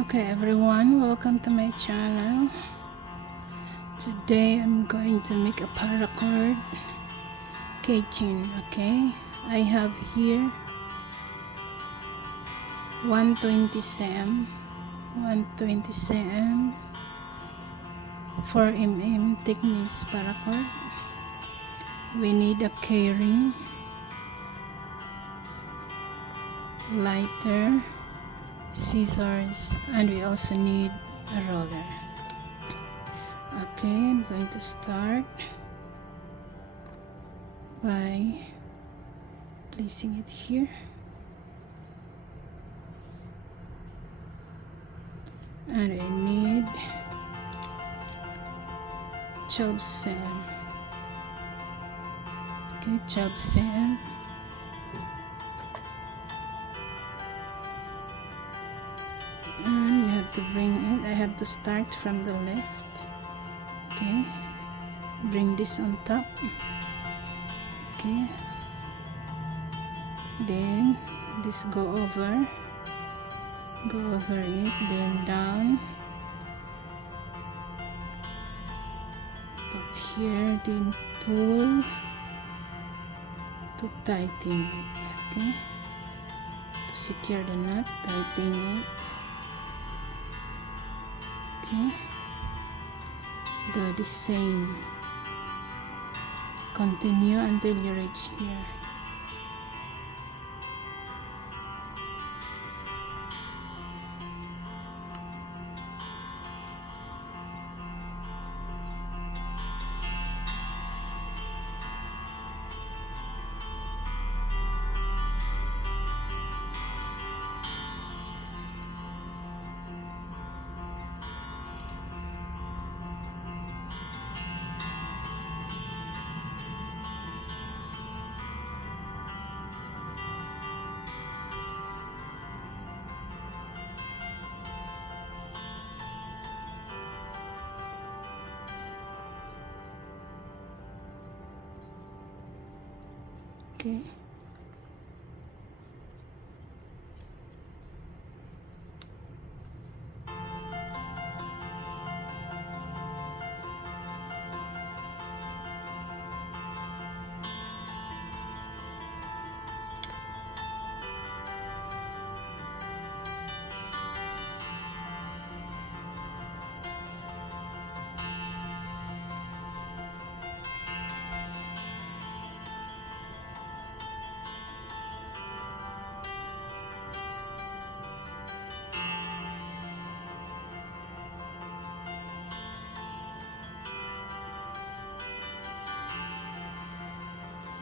Okay everyone, welcome to my channel. Today I'm going to make a paracord keychain. Okay, I have here 120 cm 4 mm thickness paracord. We need a keyring, lighter, scissors, and we also need a roller. Okay, I'm going to start by placing it here, and I need 12 cm. Okay, 12 cm. And you have to bring it, I have to start from the left. Okay, bring this on top. Okay, then this go over it, then down, put here, then pull to tighten it. Okay, to secure the nut, tighten it. Okay, do the same, continue until you reach here. Okay,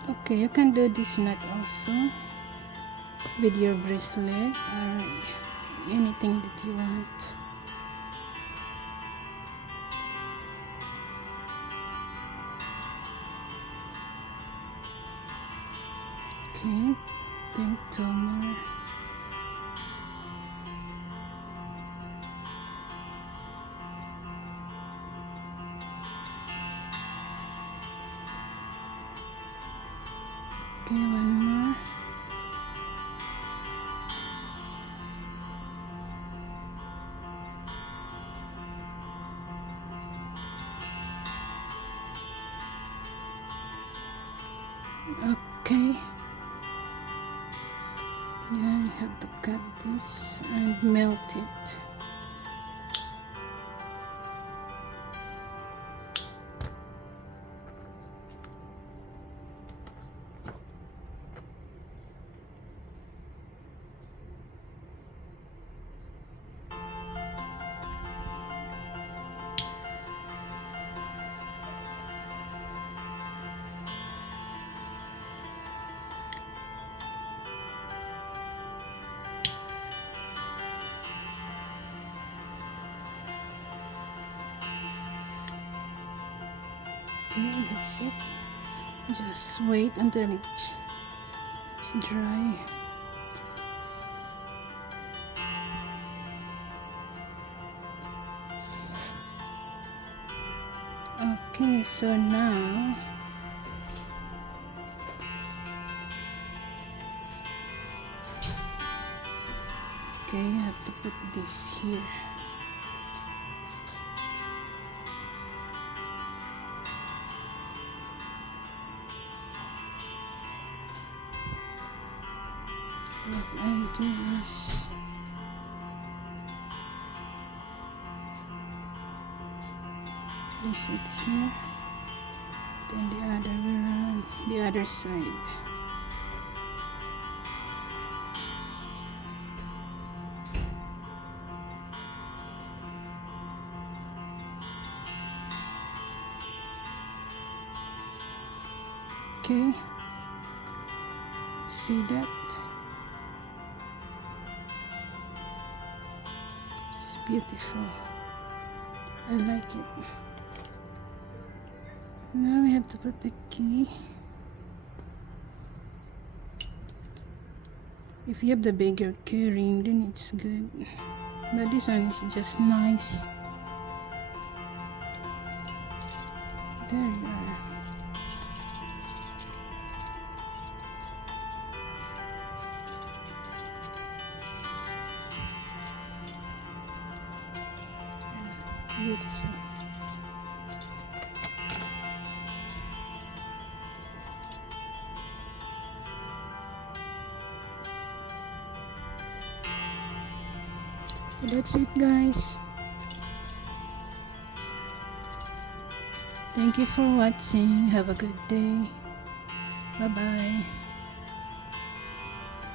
okay, you can do this knot also with your bracelet or anything that you want. Okay, think two more. Okay, one more. Okay, yeah, I have to cut this and melt it. Okay, that's it. Just wait until it's dry. Okay, so now Okay, I have to put this here. What I do is place it here, then the other way around, the other side. Okay, see that? It's beautiful. I like it. Now we have to put the key. If you have the bigger keyring, then it's good. But this one is just nice. There you are. Beautiful. That's it, guys. Thank you for watching. Have a good day. Bye bye.